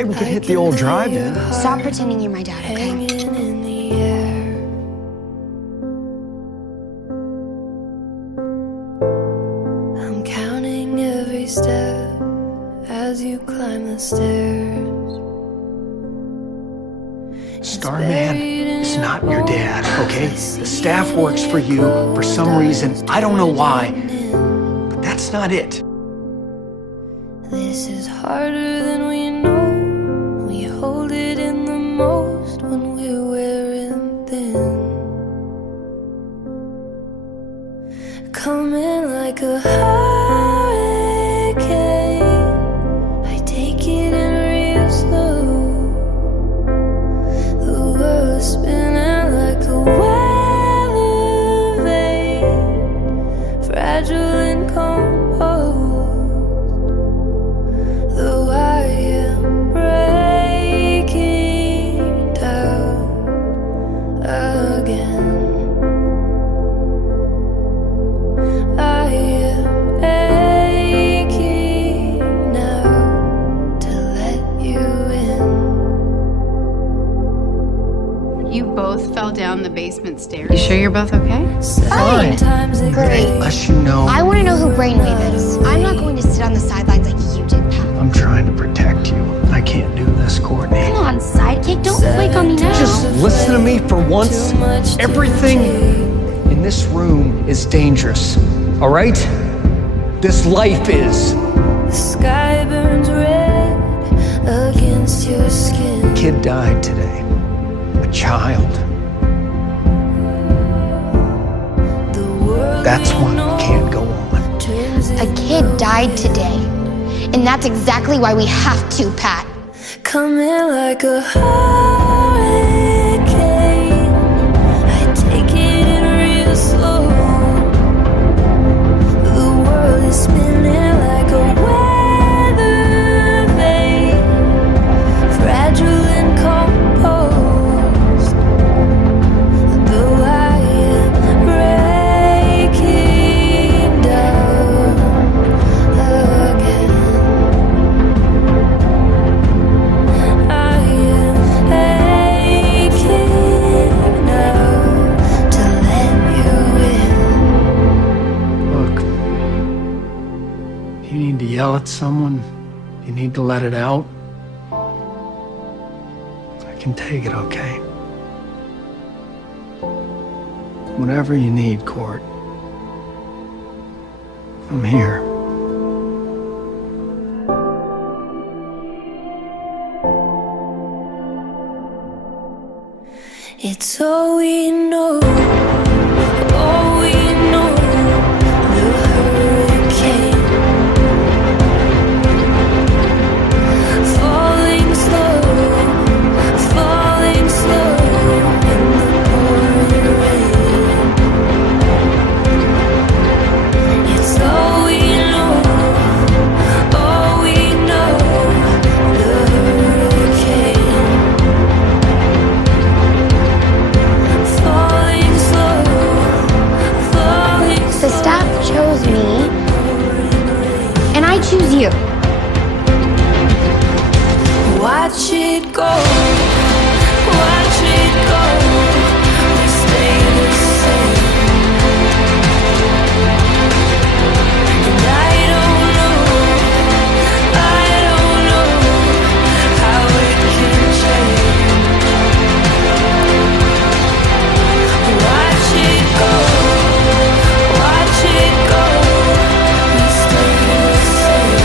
Hey, we could hit the old drive-in. Stop pretending you're my dad, okay? I'm counting every step as you climb the stairs. Starman is not your dad, okay? The staff works for you for some reason. I don't know why, but that's not it. This is harder than we know. We hold it in the most when we're wearing thin. Coming like a hurricane, I take it in real slow. The world is spinning like a weather vane, fragile and composed. Though I am breaking down again, I am aching now to let you in. You both fell down the basement stairs. You sure you're both okay? Fine. Great. Unless you know, I want to know who Brainwave is. I'm not going to sit on the sidelines like you did, Pat. I'm trying to protect you. I can't do this, Courtney. Come on, sidekick, don't flake on me now. Just listen to me for once. Everything in this room is dangerous, all right? This life is. The sky burns red against your skin. A kid died today. A child. That's one that can't go on. A kid died today. And that's exactly why we have to, Pat. Coming like a hurricane, I take it in real slow. The world is spinning like a weather vane, fragile and composed. Though I am breaking down again, I am aching now to let you in. Look, you need to yell at someone. You need to let it out. I can take it, okay? Whatever you need, Court. I'm here. It's all we know, all we know, the hurricane. Falling slow in the pouring rain. It's all we know, the hurricane. Falling slow. The staff chose me, and I choose you. Watch it go, watch it go. We stay the same. And I don't know how it can change. Watch it go, watch it go. We stay the same.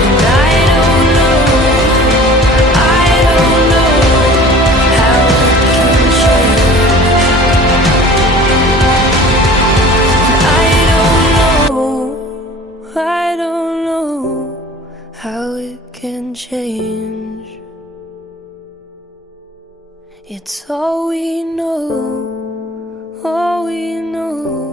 And I don't know how it can change. I don't know how it can change. It's all we know, all we know.